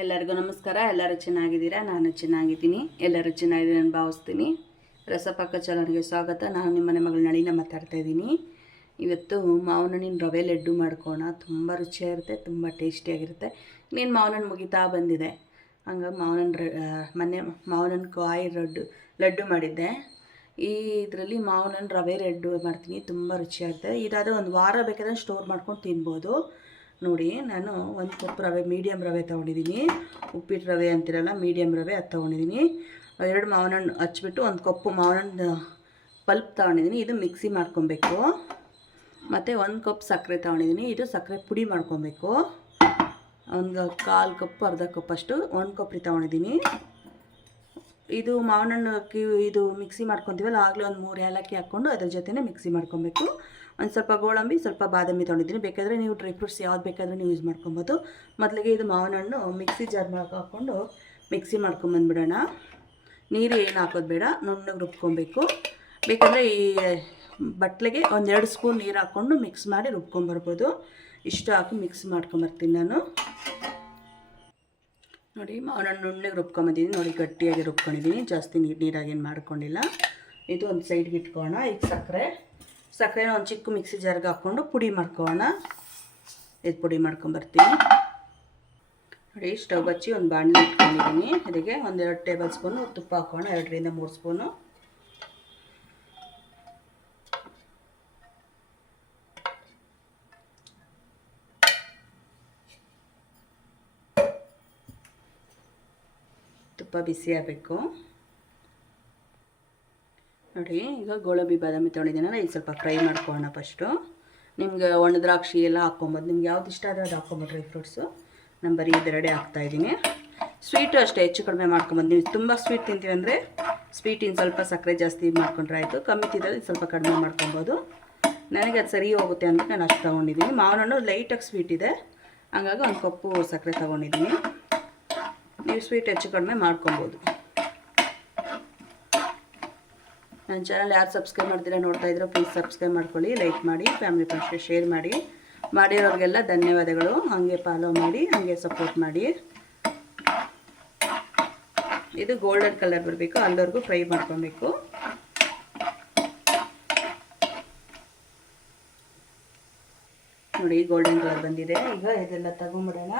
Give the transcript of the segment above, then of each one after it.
ಎಲ್ಲರಿಗೂ ನಮಸ್ಕಾರ. ಎಲ್ಲರೂ ಚೆನ್ನಾಗಿದ್ದೀರಾ? ನಾನು ಚೆನ್ನಾಗಿದ್ದೀನಿ. ಎಲ್ಲರೂ ಚೆನ್ನಾಗಿದ್ದೀನಿ ನಾನು ಭಾವಿಸ್ತೀನಿ. ರಸಪಾಕ ಚಾನಲ್ಗೆ ಸ್ವಾಗತ. ನಾನು ನಿಮ್ಮ ಮನೆ ಮಗಳು ನಳಿನ ಮಾತಾಡ್ತಾ ಇದ್ದೀನಿ. ಇವತ್ತು ಮಾವಿನ ಹಣ್ಣಿನ ರವೆ ಲಡ್ಡು ಮಾಡ್ಕೋಣ. ತುಂಬ ರುಚಿಯಾಗಿರುತ್ತೆ, ತುಂಬ ಟೇಸ್ಟಿಯಾಗಿರುತ್ತೆ. ನೀನು ಮಾವಿನ ಹಣ್ಣು ಮುಗಿತಾ ಬಂದಿದೆ, ಹಂಗಾಗಿ ಮೊನ್ನೆ ಮಾವಿನ ಹಣ್ಣು ಕಾಯಿ ಲಡ್ಡು ಮಾಡಿದ್ದೆ. ಇದರಲ್ಲಿ ಮಾವಿನ ಹಣ್ಣು ರವೆ ಲಡ್ಡು ಮಾಡ್ತೀನಿ, ತುಂಬ ರುಚಿಯಾಗಿರುತ್ತೆ. ಇದಾದರೆ ಒಂದು ವಾರ ಬೇಕಾದ್ರೆ ಸ್ಟೋರ್ ಮಾಡ್ಕೊಂಡು ತಿನ್ಬೋದು. ನೋಡಿ, ನಾನು ಒಂದು ಕಪ್ ರವೆ, ಮೀಡಿಯಮ್ ರವೆ ತೊಗೊಂಡಿದ್ದೀನಿ. ಉಪ್ಪಿಟ್ಟು ರವೆ ಅಂತಿರಲ್ಲ, ಮೀಡಿಯಮ್ ರವೆ ಅದು ತೊಗೊಂಡಿದ್ದೀನಿ. 2 ಮಾವಿನ ಹಣ್ಣು ಹಚ್ಬಿಟ್ಟು ಒಂದು ಕಪ್ಪು ಮಾವಿನ ಹಣ್ಣು ಪಲ್ಪ್ ತೊಗೊಂಡಿದ್ದೀನಿ. ಇದು ಮಿಕ್ಸಿ ಮಾಡ್ಕೊಬೇಕು. ಮತ್ತು 1 ಕಪ್ ಸಕ್ಕರೆ ತೊಗೊಂಡಿದ್ದೀನಿ. ಇದು ಸಕ್ಕರೆ ಪುಡಿ ಮಾಡ್ಕೊಬೇಕು. ಒಂದು 1/4 ಕಪ್, ಅರ್ಧ ಕಪ್ ಅಷ್ಟು 1 ಕಪ್ ತೊಗೊಂಡಿದ್ದೀನಿ. ಇದು ಮಾವಿನ ಹಣ್ಣು ಇದು ಮಿಕ್ಸಿ ಮಾಡ್ಕೊತೀವಲ್ಲ, ಆಗಲೇ ಒಂದು 3 ಏಲಕ್ಕಿ ಹಾಕ್ಕೊಂಡು ಅದ್ರ ಜೊತೆನೇ ಮಿಕ್ಸಿ ಮಾಡ್ಕೊಬೇಕು. ಒಂದು ಸ್ವಲ್ಪ ಗೋಡಂಬಿ, ಸ್ವಲ್ಪ ಬಾದಾಮಿ ತೊಗೊಂಡಿದ್ದೀನಿ. ಬೇಕಾದರೆ ನೀವು ಡ್ರೈ ಫ್ರೂಟ್ಸ್ ಯಾವ್ದು ಬೇಕಾದರೂ ನೀವು ಯೂಸ್ ಮಾಡ್ಕೊಬೋದು. ಮೊದಲಿಗೆ ಇದು ಮಾವಿನ ಹಣ್ಣು ಮಿಕ್ಸಿ ಜಾರ್ ಹಾಕ್ಕೊಂಡು ಮಿಕ್ಸಿ ಮಾಡ್ಕೊಂಬಂದ್ಬಿಡೋಣ. ನೀರು ಏನು ಹಾಕೋದು ಬೇಡ, ನುಣ್ಣಗೆ ರುಬ್ಕೊಬೇಕು. ಬೇಕಂದರೆ ಈ ಬಟ್ಲಿಗೆ 1-2 ಸ್ಪೂನ್ ನೀರು ಹಾಕ್ಕೊಂಡು ಮಿಕ್ಸ್ ಮಾಡಿ ರುಬ್ಕೊಂಬರ್ಬೋದು. ಇಷ್ಟು ಹಾಕಿ ಮಿಕ್ಸ್ ಮಾಡ್ಕೊಂಬರ್ತೀನಿ ನಾನು. ನೋಡಿ, ಮಾವಿನ ಹಣ್ಣು ನುಣ್ಣಗೆ ರುಬ್ಕೊಂಬಂದಿದ್ದೀನಿ. ನೋಡಿ, ಗಟ್ಟಿಯಾಗಿ ರುಬ್ಕೊಂಡಿದ್ದೀನಿ, ಜಾಸ್ತಿ ನೀರಾಗೇನು ಮಾಡ್ಕೊಂಡಿಲ್ಲ. ಇದು ಒಂದು ಸೈಡ್ಗೆ ಇಟ್ಕೊಳ್ಳೋಣ. ಈಗ ಸಕ್ಕರೆನ ಒಂದು ಚಿಕ್ಕ ಮಿಕ್ಸಿ ಜಾರ್ಗೆ ಹಾಕ್ಕೊಂಡು ಪುಡಿ ಮಾಡ್ಕೊಳ್ಳೋಣ. ಇದು ಪುಡಿ ಮಾಡ್ಕೊಂಬರ್ತೀನಿ. ನೋಡಿ, ಸ್ಟವ್ ಹಚ್ಚಿ ಒಂದು ಬಾಣಲಿ ಇಟ್ಕೊಂಡಿದ್ದೀನಿ. ಇದಕ್ಕೆ 1-2 ಟೇಬಲ್ ಸ್ಪೂನು ತುಪ್ಪ ಹಾಕೋಣ. 2-3 ಸ್ಪೂನು. ತುಪ್ಪ ಬಿಸಿ ಆಗಬೇಕು. ನೋಡಿ, ಈಗ ಗೋಡಂಬಿ ಬಾದಾಮಿ ತೊಗೊಂಡಿದ್ದೀನಲ್ಲ, ಇದು ಸ್ವಲ್ಪ ಫ್ರೈ ಮಾಡ್ಕೊಳ್ಳೋಣ ಫಸ್ಟು. ನಿಮ್ಗೆ ಒಣ ದ್ರಾಕ್ಷಿ ಎಲ್ಲ ಹಾಕ್ಕೊಬೋದು, ನಿಮ್ಗೆ ಯಾವ್ದು ಇಷ್ಟ ಆದರೆ ಅದು ಹಾಕ್ಕೊಬೋದು, ಡ್ರೈ ಫ್ರೂಟ್ಸು. ನಾನು ಬರೀ ಇದೆರಡೆ ಹಾಕ್ತಾಯಿದ್ದೀನಿ. ಸ್ವೀಟು ಅಷ್ಟೇ ಹೆಚ್ಚು ಕಡಿಮೆ ಮಾಡ್ಕೊಬೋದು. ನೀವು ತುಂಬ ಸ್ವೀಟ್ ತಿಂತೀವಿ ಅಂದರೆ ಸ್ವೀಟಿನ ಸ್ವಲ್ಪ ಸಕ್ಕರೆ ಜಾಸ್ತಿ ಮಾಡ್ಕೊಂಡ್ರೆ ಆಯಿತು. ಕಮ್ಮಿ ತಿಂದರೆ ಸ್ವಲ್ಪ ಕಡಿಮೆ ಮಾಡ್ಕೊಬೋದು. ನನಗೆ ಅದು ಸರಿ ಹೋಗುತ್ತೆ ಅಂತ ನಾನು ಅಷ್ಟು ತೊಗೊಂಡಿದ್ದೀನಿ. ಮಾವಿನ ಹಣ್ಣು ಲೈಟಾಗಿ ಸ್ವೀಟ್ ಇದೆ, ಹಂಗಾಗಿ 1 ಕಪ್ಪು ಸಕ್ಕರೆ ತೊಗೊಂಡಿದ್ದೀನಿ. ನೀವು ಸ್ವೀಟ್ ಹೆಚ್ಚು ಕಡಿಮೆ ಮಾಡ್ಕೊಬೋದು. ನನ್ನ ಚಾನಲ್ ಯಾರು ಸಬ್ಸ್ಕ್ರೈಬ್ ಮಾಡ್ತೀರಾ ನೋಡ್ತಾ ಇದ್ರೆ ಪ್ಲೀಸ್ ಸಬ್ಸ್ಕ್ರೈಬ್ ಮಾಡ್ಕೊಳ್ಳಿ, ಲೈಕ್ ಮಾಡಿ, ಫ್ಯಾಮಿಲಿ ಫ್ರೆಂಡ್ಸ್ಗೆ ಶೇರ್ ಮಾಡಿ. ಮಾಡಿರೋರಿಗೆಲ್ಲ ಧನ್ಯವಾದಗಳು. ಹಾಗೆ ಫಾಲೋ ಮಾಡಿ, ಹಾಗೆ ಸಪೋರ್ಟ್ ಮಾಡಿ. ಇದು ಗೋಲ್ಡನ್ ಕಲರ್ ಬರಬೇಕು, ಅಲ್ಲಿವರೆಗೂ ಫ್ರೈ ಮಾಡ್ಕೊಬೇಕು. ನೋಡಿ, ಗೋಲ್ಡನ್ ಕಲರ್ ಬಂದಿದೆ. ಈಗ ಇದೆಲ್ಲ ತಗೊಂಬಿಡೋಣ.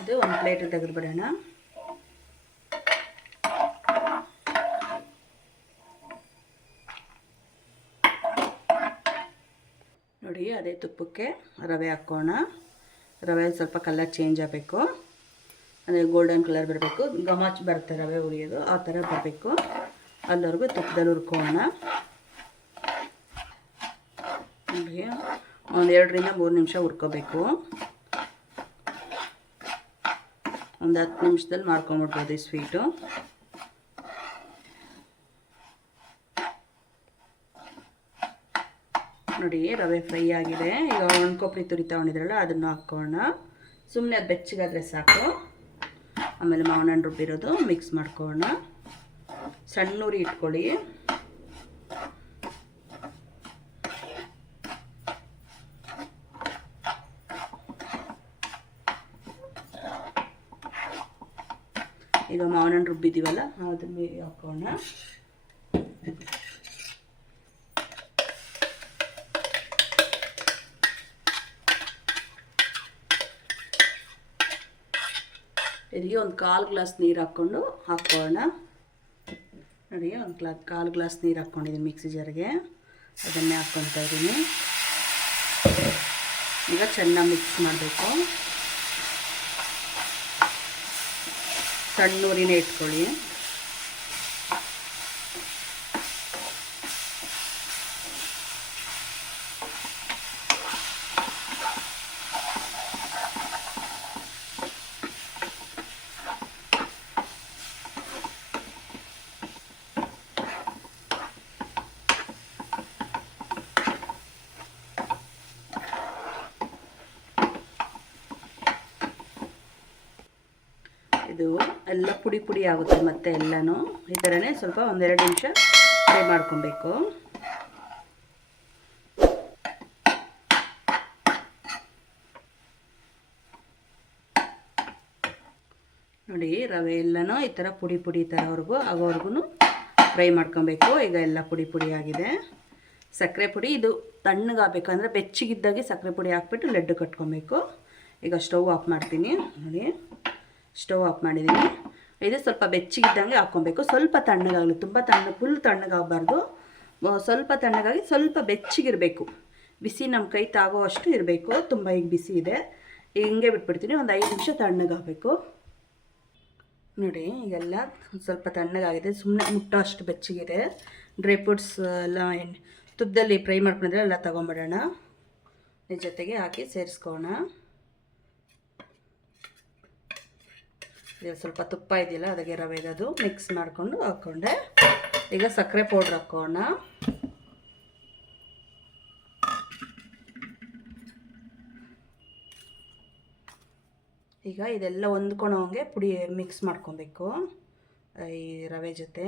ಇದು ಒಂದು ಪ್ಲೇಟ್ ತೆಗೆದುಬಿಡೋಣ. ನೋಡಿ, ಅದೇ ತುಪ್ಪಕ್ಕೆ ರವೆ ಹಾಕೋಣ. ರವೆ ಸ್ವಲ್ಪ ಕಲರ್ ಚೇಂಜ್ ಆಗಬೇಕು, ಅಂದರೆ ಗೋಲ್ಡನ್ ಕಲರ್ ಬರಬೇಕು. ಗಮಾಚ್ ಬರುತ್ತೆ ರವೆ ಉರಿಯೋದು, ಆ ಥರ ಬರಬೇಕು. ಅಲ್ಲಿವರೆಗೂ ತುಪ್ಪದಲ್ಲಿ ಹುರ್ಕೋಣ. ನೋಡಿ, ಒಂದು 2-3 ನಿಮಿಷ ಹುರ್ಕೋಬೇಕು. ಒಂದು 10 ನಿಮಿಷದಲ್ಲಿ ಮಾಡ್ಕೊಂಬಿಡ್ಬೋದು ಈ ಸ್ವೀಟು. ನೋಡಿ, ರವೆ ಫ್ರೈ ಆಗಿದೆ. ಈಗ 1 ಕೊಬ್ಬರಿ ತುರಿ ತೊಗೊಂಡಿದ್ರಲ್ಲ, ಅದನ್ನು ಹಾಕ್ಕೋಣ. ಸುಮ್ಮನೆ ಅದು ಬೆಚ್ಚಗಾದರೆ ಸಾಕು. ಆಮೇಲೆ ಮಾವಿನ ಹಣ್ಣು ರುಬ್ಬಿರೋದು ಮಿಕ್ಸ್ ಮಾಡ್ಕೋಣ. ಸಣ್ಣ ಉರಿ ಇಟ್ಕೊಳ್ಳಿ. ಈಗ ಮಾವಿನ ಹಣ್ಣು ರುಬ್ಬಿದ್ದೀವಲ್ಲ, ಅದನ್ನು ಹಾಕೋಣ. ಇದಕ್ಕೆ ಒಂದು 1/4 ಗ್ಲಾಸ್ ನೀರು ಹಾಕ್ಕೊಳ್ಳೋಣ. ನೋಡಿ, ಒಂದು 1/4 ಗ್ಲಾಸ್ ನೀರು ಹಾಕ್ಕೊಂಡಿದ್ದೀನಿ ಮಿಕ್ಸಿ ಜಾರ್ಗೆ. ಅದನ್ನೇ ಹಾಕ್ಕೊತಾ ಇದ್ದೀನಿ. ಈಗ ಚೆನ್ನಾಗಿ ಮಿಕ್ಸ್ ಮಾಡಬೇಕು. ಸಣ್ಣ ಉರಿನೇ ಇಟ್ಕೊಳ್ಳಿ. ಇದು ಎಲ್ಲ ಪುಡಿ ಪುಡಿ ಆಗುತ್ತೆ ಮತ್ತೆ ಎಲ್ಲನೂ. ಈ ಥರನೇ ಸ್ವಲ್ಪ 1-2 ನಿಮಿಷ ಫ್ರೈ ಮಾಡ್ಕೊಬೇಕು. ನೋಡಿ ರವೆ ಎಲ್ಲನೂ ಈ ಥರ ಪುಡಿ ಪುಡಿ ಥರವರೆಗೂ ಆಗೋವರೆಗೂ ಫ್ರೈ ಮಾಡ್ಕೊಬೇಕು. ಈಗ ಎಲ್ಲ ಪುಡಿ ಪುಡಿ ಆಗಿದೆ. ಸಕ್ಕರೆ ಪುಡಿ ಇದು ತಣ್ಣಗಾಗಬೇಕು, ಅಂದರೆ ಬೆಚ್ಚಗಿದ್ದಾಗೆ ಸಕ್ಕರೆ ಪುಡಿ ಹಾಕ್ಬಿಟ್ಟು ಲಡ್ಡು ಕಟ್ಕೊಬೇಕು. ಈಗ ಸ್ಟವ್ ಆಫ್ ಮಾಡ್ತೀನಿ. ನೋಡಿ ಸ್ಟವ್ ಆಫ್ ಮಾಡಿದ್ದೀನಿ. ಇದು ಸ್ವಲ್ಪ ಬೆಚ್ಚಗಿದ್ದಂಗೆ ಹಾಕ್ಕೊಬೇಕು. ಸ್ವಲ್ಪ ತಣ್ಣಗಾಗಲಿ, ತುಂಬ ಫುಲ್ ತಣ್ಣಗಾಗಬಾರ್ದು. ಸ್ವಲ್ಪ ತಣ್ಣಗಾಗಿ ಸ್ವಲ್ಪ ಬೆಚ್ಚಗಿರಬೇಕು. ಬಿಸಿ ನಮ್ಮ ಕೈ ತಾಗೋ ಅಷ್ಟು ಇರಬೇಕು. ತುಂಬ ಈಗ ಬಿಸಿ ಇದೆ. ಈಗ ಹಿಂಗೆ ಬಿಟ್ಬಿಡ್ತೀನಿ. ಒಂದು 5 ನಿಮಿಷ ತಣ್ಣಗಾಗಬೇಕು. ನೋಡಿ ಈಗೆಲ್ಲ ಸ್ವಲ್ಪ ತಣ್ಣಗಾಗಿದೆ. ಸುಮ್ಮನೆ ಮುಟ್ಟೋ ಅಷ್ಟು ಬೆಚ್ಚಗಿದೆ. ಡ್ರೈ ಫ್ರೂಟ್ಸ್ ಎಲ್ಲ ತುಪ್ಪದಲ್ಲಿ ಫ್ರೈ ಮಾಡ್ಕೊಂಡ್ರೆ ಎಲ್ಲ ತೊಗೊಂಬಿಡೋಣ. ಇದ್ರ ಜೊತೆಗೆ ಹಾಕಿ ಸೇರಿಸ್ಕೋಣ. ಇದು ಸ್ವಲ್ಪ ತುಪ್ಪ ಇದೆಯಲ್ಲ ಅದಕ್ಕೆ ರವೆಗದು ಮಿಕ್ಸ್ ಮಾಡಿಕೊಂಡು ಹಾಕ್ಕೊಂಡೆ. ಈಗ ಸಕ್ಕರೆ ಪೌಡ್ರ್ ಹಾಕೋಣ. ಈಗ ಇದೆಲ್ಲ ಹೊಂದ್ಕೊಳೋಂಗೆ ಪುಡಿ ಮಿಕ್ಸ್ ಮಾಡ್ಕೊಬೇಕು ಈ ರವೆ ಜೊತೆ.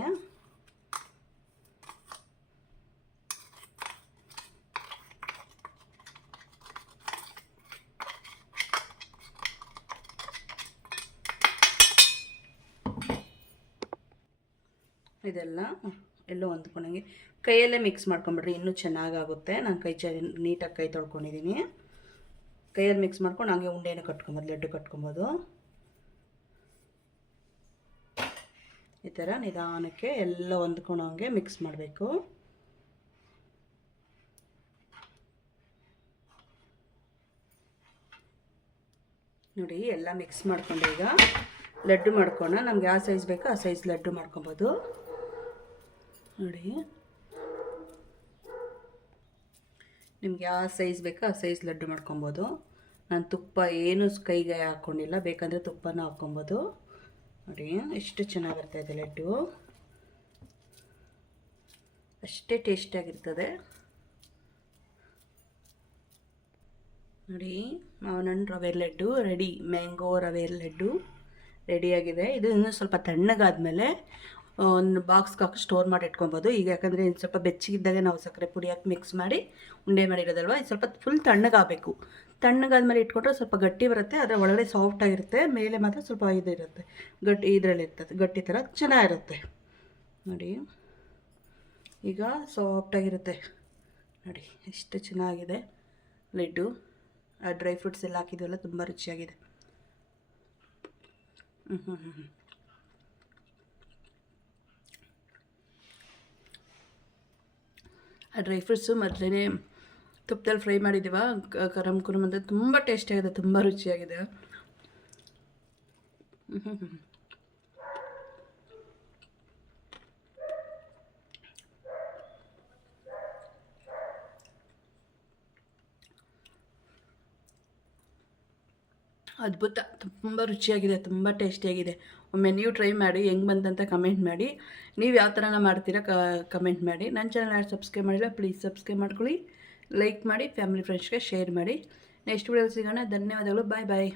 ಇದೆಲ್ಲ ಎಲ್ಲೋ ಹೊಂದ್ಕೊಂಡಂಗೆ ಕೈಯಲ್ಲೇ ಮಿಕ್ಸ್ ಮಾಡ್ಕೊಂಬಿಡ್ರಿ, ಇನ್ನೂ ಚೆನ್ನಾಗಾಗುತ್ತೆ. ನಾನು ನೀಟಾಗಿ ಕೈ ತೊಳ್ಕೊಂಡಿದ್ದೀನಿ. ಕೈಯಲ್ಲಿ ಮಿಕ್ಸ್ ಮಾಡ್ಕೊಂಡು ಹಂಗೆ ಉಂಡೆನೂ ಕಟ್ಕೊಬೋದು, ಲಡ್ಡು ಕಟ್ಕೊಬೋದು. ಈ ಥರ ನಿಧಾನಕ್ಕೆ ಎಲ್ಲ ಹೊಂದ್ಕೊಳೋಂಗೆ ಮಿಕ್ಸ್ ಮಾಡಬೇಕು. ನೋಡಿ ಎಲ್ಲ ಮಿಕ್ಸ್ ಮಾಡ್ಕೊಂಡು ಈಗ ಲಡ್ಡು ಮಾಡ್ಕೋಣ. ನಮ್ಗೆ ಯಾವ ಸೈಜ್ ಬೇಕೋ ಆ ಸೈಜ್ ಲಡ್ಡು ಮಾಡ್ಕೊಬೋದು. ನೋಡಿ ನಿಮ್ಗೆ ಯಾವ ಸೈಜ್ ಬೇಕೋ ಆ ಸೈಜ್ ಲಡ್ಡು ಮಾಡ್ಕೊಬೋದು. ನಾನು ತುಪ್ಪ ಏನು ಕೈಗೆ ಹಾಕ್ಕೊಂಡಿಲ್ಲ, ಬೇಕಂದರೆ ತುಪ್ಪನ ಹಾಕ್ಕೊಬೋದು. ನೋಡಿ ಎಷ್ಟು ಚೆನ್ನಾಗಿ ಬರ್ತಾಯಿದೆ ಲಡ್ಡು, ಅಷ್ಟೇ ಟೇಸ್ಟಿಯಾಗಿರ್ತದೆ. ನೋಡಿ ಮಾವಿನ ಹಣ್ಣು ರವೆ ಲಡ್ಡು ರೆಡಿ. ಮ್ಯಾಂಗೋ ರವೆ ಲಡ್ಡು ರೆಡಿಯಾಗಿದೆ. ಇದು ಇನ್ನೂ ಸ್ವಲ್ಪ ತಣ್ಣಗಾದ್ಮೇಲೆ ಒಂದು ಬಾಕ್ಸ್ಗೆ ಹಾಕಿ ಸ್ಟೋರ್ ಮಾಡಿ ಇಟ್ಕೊಬೋದು. ಈಗ ಯಾಕಂದರೆ ಇನ್ನು ಸ್ವಲ್ಪ ಬೆಚ್ಚಗಿದ್ದಾಗೆ ನಾವು ಸಕ್ಕರೆ ಪುಡಿ ಹಾಕಿ ಮಿಕ್ಸ್ ಮಾಡಿ ಉಂಡೆ ಮಾಡಿರೋದಲ್ವ, ಇದು ಸ್ವಲ್ಪ ಫುಲ್ ತಣ್ಣಗಾಗಬೇಕು. ತಣ್ಣಗಾದ್ಮೇಲೆ ಇಟ್ಕೊಂಡ್ರೆ ಸ್ವಲ್ಪ ಗಟ್ಟಿ ಬರುತ್ತೆ, ಅದರ ಒಳಗಡೆ ಸಾಫ್ಟಾಗಿರುತ್ತೆ, ಮೇಲೆ ಮಾತ್ರ ಸ್ವಲ್ಪ ಇದು ಇರುತ್ತೆ, ಇದರಲ್ಲಿ ಇರ್ತದೆ ಗಟ್ಟಿ ಥರ ಚೆನ್ನಾಗಿರುತ್ತೆ. ನೋಡಿ ಈಗ ಸಾಫ್ಟಾಗಿರುತ್ತೆ. ನೋಡಿ ಎಷ್ಟು ಚೆನ್ನಾಗಿದೆ ಲಡ್ಡು. ಆ ಡ್ರೈ ಫ್ರೂಟ್ಸ್ ಎಲ್ಲ ಹಾಕಿದ್ವಲ್ಲ, ತುಂಬ ರುಚಿಯಾಗಿದೆ. ಆ ಡ್ರೈ ಫ್ರೂಟ್ಸು ಮೊದಲೇ ತುಪ್ಪದಲ್ಲಿ ಫ್ರೈ ಮಾಡಿದ್ದೀವ, ಕರಮ್ ಕುರುಮ್ ಅಂತ ತುಂಬ ಟೇಸ್ಟಿಯಾಗಿದೆ, ತುಂಬ ರುಚಿಯಾಗಿದೆ. ಅದ್ಭುತ, ತುಂಬ ರುಚಿಯಾಗಿದೆ, ತುಂಬ ಟೇಸ್ಟಿಯಾಗಿದೆ. ಒಮ್ಮೆ ನೀವು ಟ್ರೈ ಮಾಡಿ, ಹೆಂಗೆ ಬಂತಂತ ಕಮೆಂಟ್ ಮಾಡಿ. ನೀವು ಯಾವ ಥರನ ಮಾಡ್ತೀರಾ ಕಮೆಂಟ್ ಮಾಡಿ. ನನ್ನ ಚಾನಲ್ ಯಾರು ಸಬ್ಸ್ಕ್ರೈಬ್ ಮಾಡಿಲ್ಲ ಪ್ಲೀಸ್ ಸಬ್ಸ್ಕ್ರೈಬ್ ಮಾಡ್ಕೊಳ್ಳಿ, ಲೈಕ್ ಮಾಡಿ, ಫ್ಯಾಮಿಲಿ ಫ್ರೆಂಡ್ಸ್ಗೆ ಶೇರ್ ಮಾಡಿ. ನೆಕ್ಸ್ಟ್ ವಿಡಿಯೋಲಿ ಸಿಗೋಣ. ಧನ್ಯವಾದಗಳು. ಬಾಯ್ ಬಾಯ್.